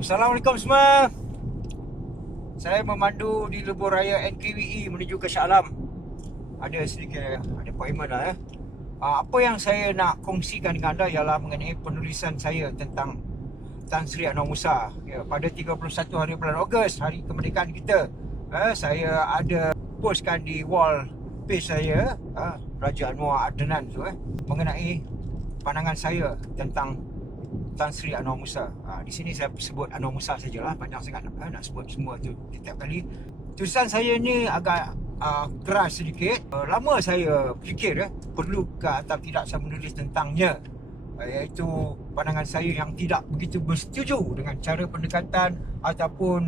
Assalamualaikum semua. Saya memandu di Lebuh Raya NKWE menuju ke Shah Alam. Ada sedikit ada appointment lah. Apa yang saya nak kongsikan dengan anda ialah mengenai penulisan saya tentang Tan Sri Anwar Musa. Pada 31 hari bulan Ogos, hari kemerdekaan kita, saya ada postkan di wall page saya, Raja Anwar Adnan tu, mengenai pandangan saya tentang Tan Sri Anwar Musa. Di sini saya sebut Anwar Musa sajalah, panjang sangat nak sebut semua tu setiap kali. Tulisan saya ni agak keras sedikit. Lama saya fikir perlu ke atau tidak saya menulis tentangnya, iaitu pandangan saya yang tidak begitu bersetuju dengan cara pendekatan ataupun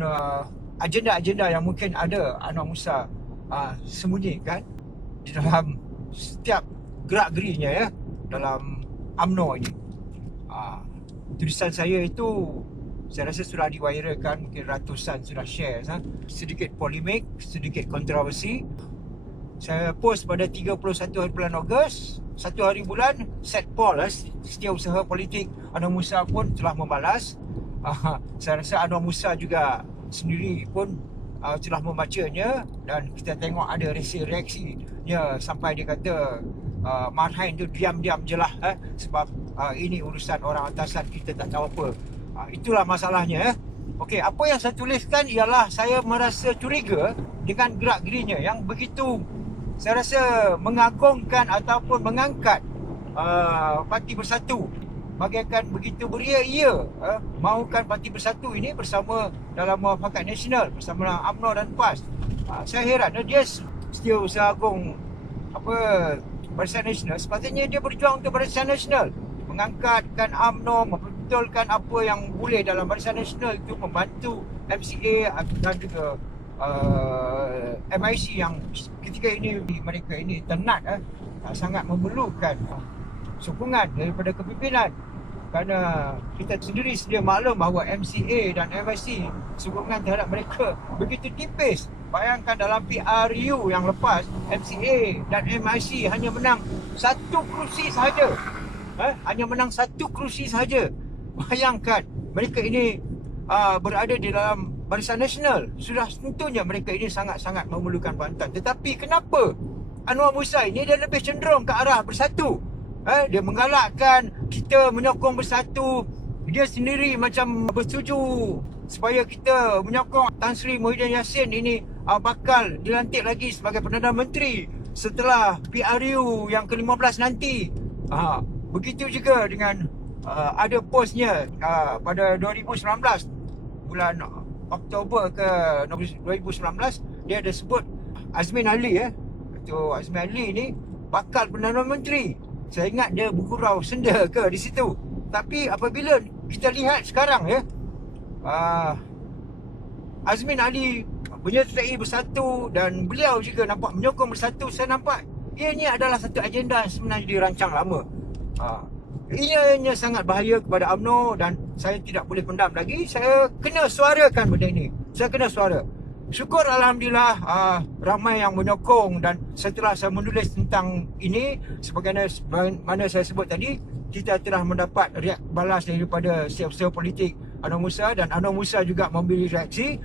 agenda-agenda yang mungkin ada Anwar Musa sembunyikan di dalam setiap gerak-gerinya dalam UMNO ini. Tulisan saya itu saya rasa sudah diviralkan, mungkin ratusan sudah share. Sedikit polemik, sedikit kontroversi. Saya post pada 31 hari bulan Ogos. Satu hari bulan, set poll, Setiausaha Politik Anwar Musa pun telah membalas. Saya rasa Anwar Musa juga sendiri pun telah membacanya, dan kita tengok ada reaksi-reaksinya sampai dia kata Marhain tu diam-diam je lah, sebab ini urusan orang atasan, kita tak tahu apa. Itulah masalahnya. Okey, apa yang saya tuliskan ialah saya merasa curiga dengan gerak-gerinya yang begitu, saya rasa mengagungkan ataupun mengangkat Parti Bersatu, bagaikan begitu beria-ia mahukan Parti Bersatu ini bersama dalam Muafakat Nasional bersama UMNO dan PAS. Saya heran, dia Setiausaha Agung Barisan Nasional, sepatutnya dia berjuang untuk Barisan Nasional, mengangkatkan UMNO, membetulkan apa yang boleh dalam Barisan Nasional itu, membantu MCA dan juga MIC yang ketika ini mereka ini tenat sangat memerlukan sokongan daripada kepimpinan, kerana kita sendiri sedia maklum bahawa MCA dan MIC sokongan terhadap mereka begitu tipis. Bayangkan dalam PRU yang lepas, MCA dan MIC hanya menang satu kerusi sahaja. Hanya menang satu kerusi sahaja. Bayangkan, mereka ini berada di dalam Barisan Nasional. Sudah tentunya mereka ini sangat-sangat memerlukan bantuan. Tetapi kenapa Anwar Musa ini dia lebih cenderung ke arah bersatu? Dia menggalakkan kita menyokong bersatu. Dia sendiri macam bersetuju supaya kita menyokong Tan Sri Muhyiddin Yassin ini bakal dilantik lagi sebagai Perdana Menteri setelah PRU yang ke-15 nanti. Begitu juga dengan ada postnya pada 2019, bulan Oktober ke 2019, dia ada sebut Azmin Ali itu Azmin Ali ni bakal Perdana Menteri. Saya ingat dia bergurau senda ke di situ. Tapi apabila kita lihat sekarang Azmin Ali menyertai bersatu dan beliau juga nampak menyokong bersatu, saya nampak ianya adalah satu agenda yang sebenarnya dirancang lama. Ianya sangat bahaya kepada UMNO dan saya tidak boleh pendam lagi. Saya kena suarakan benda ini. Saya kena suara. Syukur Alhamdulillah ramai yang menyokong, dan setelah saya menulis tentang ini, sebagaimana saya sebut tadi, kita telah mendapat balas daripada Setiausaha Politik Anwar Musa, dan Anwar Musa juga memberi reaksi.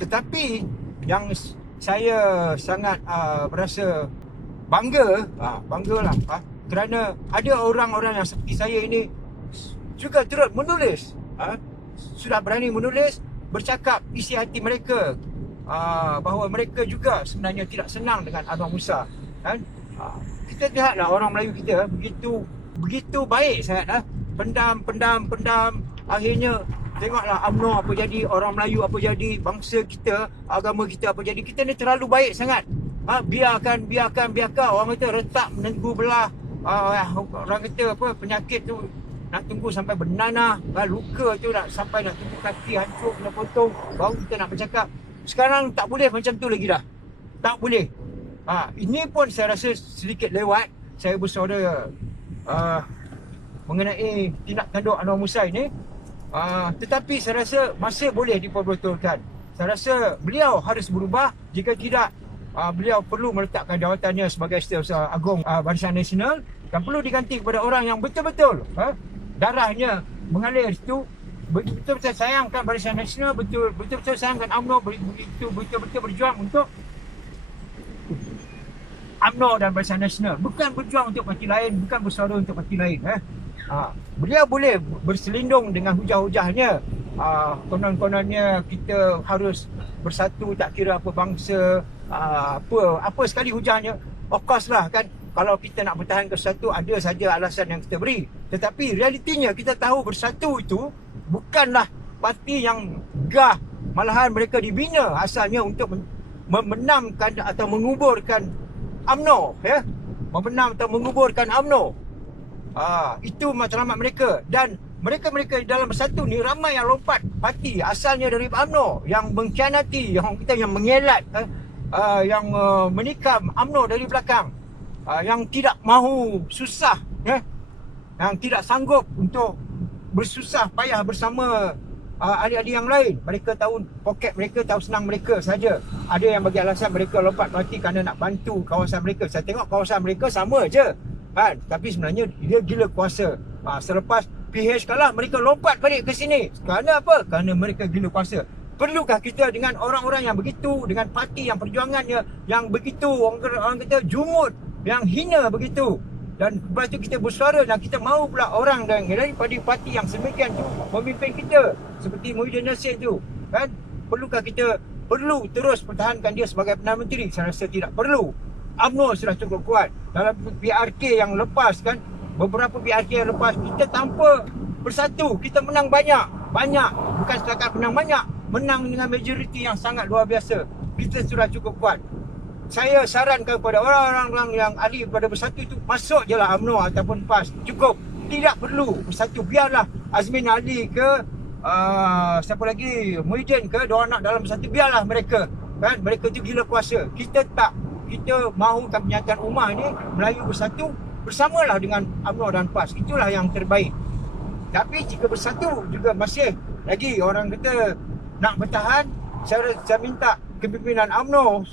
Tetapi yang saya sangat berasa banggalah kerana ada orang-orang yang seperti saya ini juga turut menulis, sudah berani menulis, bercakap isi hati mereka, bahawa mereka juga sebenarnya tidak senang dengan Anwar Musa, kan? Kita lihatlah orang Melayu kita begitu baik sangat, pendam, akhirnya tengoklah UMNO apa jadi, orang Melayu apa jadi, bangsa kita, agama kita apa jadi. Kita ni terlalu baik sangat. Biarkan orang kata retak menenggu belah, orang kata penyakit tu nak tunggu sampai bernanah, luka tu nak sampai nak tunggu kaki hancur kena potong, baru kita nak bercakap. Sekarang tak boleh macam tu lagi dah. Tak boleh. Ini pun saya rasa sedikit lewat. Saya bersuara mengenai tindak tanduk Anwar Musa ini. Tetapi saya rasa masih boleh diperbetulkan. Saya rasa beliau harus berubah. Jika tidak, beliau perlu meletakkan jawatannya sebagai Setiausaha Agung Barisan Nasional, dan perlu diganti kepada orang yang betul-betul darahnya mengalir situ, betul-betul sayangkan Barisan Nasional, betul-betul sayangkan UMNO, betul-betul berjuang untuk UMNO dan Barisan Nasional, bukan berjuang untuk parti lain, bukan bersuara untuk parti lain. Beliau boleh berselindung dengan hujah-hujahnya, konon-kononnya kita harus bersatu tak kira apa bangsa, apa sekali hujahnya. Of course lah kan, kalau kita nak bertahan bersatu ada saja alasan yang kita beri, tetapi realitinya kita tahu bersatu itu bukanlah parti yang gah, malahan mereka dibina asalnya untuk membenamkan atau menguburkan UMNO, ya, membenam atau menguburkan UMNO. Itu matlamat mereka. Dan mereka-mereka di dalam bersatu ni ramai yang lompat parti asalnya dari UMNO, yang mengkhianati, yang mengelat, yang menikam UMNO dari belakang, yang tidak mahu susah, yang tidak sanggup untuk bersusah payah bersama adik-adik yang lain. Mereka tahu poket mereka, tahu senang mereka saja. Ada yang bagi alasan mereka lompat parti kerana nak bantu kawasan mereka. Saya tengok kawasan mereka sama je kan, tapi sebenarnya dia gila kuasa. Selepas PH kalah, mereka lompat balik ke sini. Kerana apa? Kerana mereka gila kuasa. Perlukah kita dengan orang-orang yang begitu, dengan parti yang perjuangannya yang begitu, orang kata jumud, yang hina begitu? Dan lepas tu kita bersuara dan kita mahu pula orang daripada parti yang semikian tu memimpin kita, seperti Muhyiddin Nasir tu kan. Perlukah kita perlu terus pertahankan dia sebagai Perdana Menteri? Saya rasa tidak perlu. UMNO sudah cukup kuat. Dalam PRK yang lepas kan, beberapa PRK yang lepas, kita tanpa bersatu kita menang banyak. Bukan setakat menang banyak, menang dengan majoriti yang sangat luar biasa. Kita sudah cukup kuat. Saya sarankan kepada orang-orang yang ahli pada bersatu itu, masuk je lah UMNO ataupun PAS. Cukup. Tidak perlu bersatu. Biarlah Azmin Ali ke siapa lagi, Muhyiddin ke, diorang nak dalam bersatu, biarlah mereka kan. Mereka tu gila kuasa. Kita tak. Kita mahukan penyataan ummah ni Melayu bersatu, bersamalah dengan UMNO dan PAS. Itulah yang terbaik. Tapi jika bersatu juga masih lagi orang kata nak bertahan, saya minta kepimpinan UMNO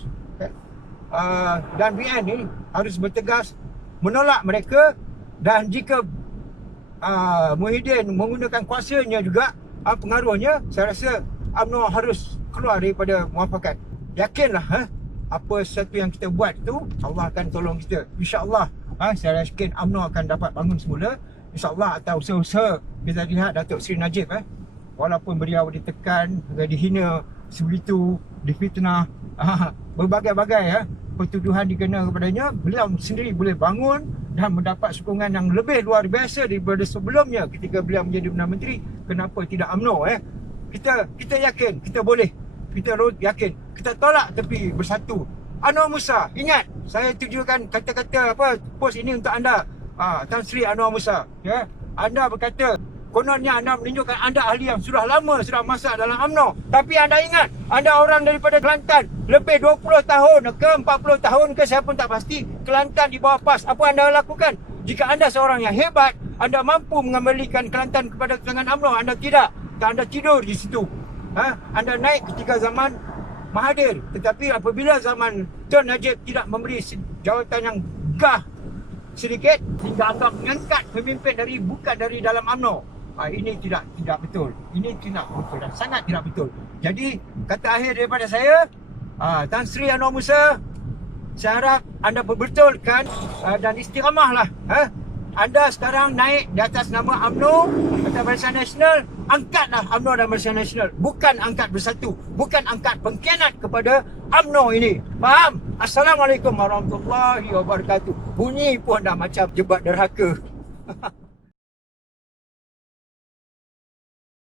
dan BN ni harus bertegas menolak mereka. Dan jika Muhyiddin menggunakan kuasanya juga, pengaruhnya, saya rasa UMNO harus keluar daripada muafakat. Yakinlah apa sesuatu yang kita buat tu, Allah akan tolong kita, insyaAllah. Saya yakin UMNO akan dapat bangun semula, insyaAllah. Atau usaha-usaha kita lihat Datuk Seri Najib, walaupun beliau ditekan, dihina sebegitu, difitnah, berbagai-bagai pertuduhan dikena kepadanya, beliau sendiri boleh bangun dan mendapat sokongan yang lebih luar biasa daripada sebelumnya ketika beliau menjadi Perdana Menteri. Kenapa tidak UMNO? Kita yakin, kita boleh. Kita yakin, kita tolak tepi bersatu. Anwar Musa, ingat, saya tujukan kata-kata post ini untuk anda, Tan Sri Anwar Musa, ya. Anda berkata, kononnya anda menunjukkan anda ahli yang sudah lama sudah masak dalam UMNO. Tapi anda ingat, anda orang daripada Kelantan, lebih 20 tahun ke 40 tahun ke, saya pun tak pasti, Kelantan di bawah PAS. Apa anda lakukan? Jika anda seorang yang hebat, anda mampu mengembalikan Kelantan kepada tangan UMNO. Anda tidak. Anda tidur di situ. Anda naik ketika zaman Mahathir, tetapi apabila zaman Tun Najib tidak memberi jawatan yang gah sedikit, sehingga anda mengangkat pemimpin bukan dari dalam UMNO, ini tidak betul. Ini tidak betul dan sangat tidak betul. Jadi kata akhir daripada saya, Tan Sri Anwar Musa, saya harap anda berbetulkan dan istiqamahlah. Anda sekarang naik di atas nama UMNO atau Barisan Nasional, angkatlah UMNO dan Barisan Nasional. Bukan angkat bersatu, bukan angkat pengkhianat kepada UMNO ini. Faham? Assalamualaikum warahmatullahi wabarakatuh. Bunyi pun dah macam jebat derhaka.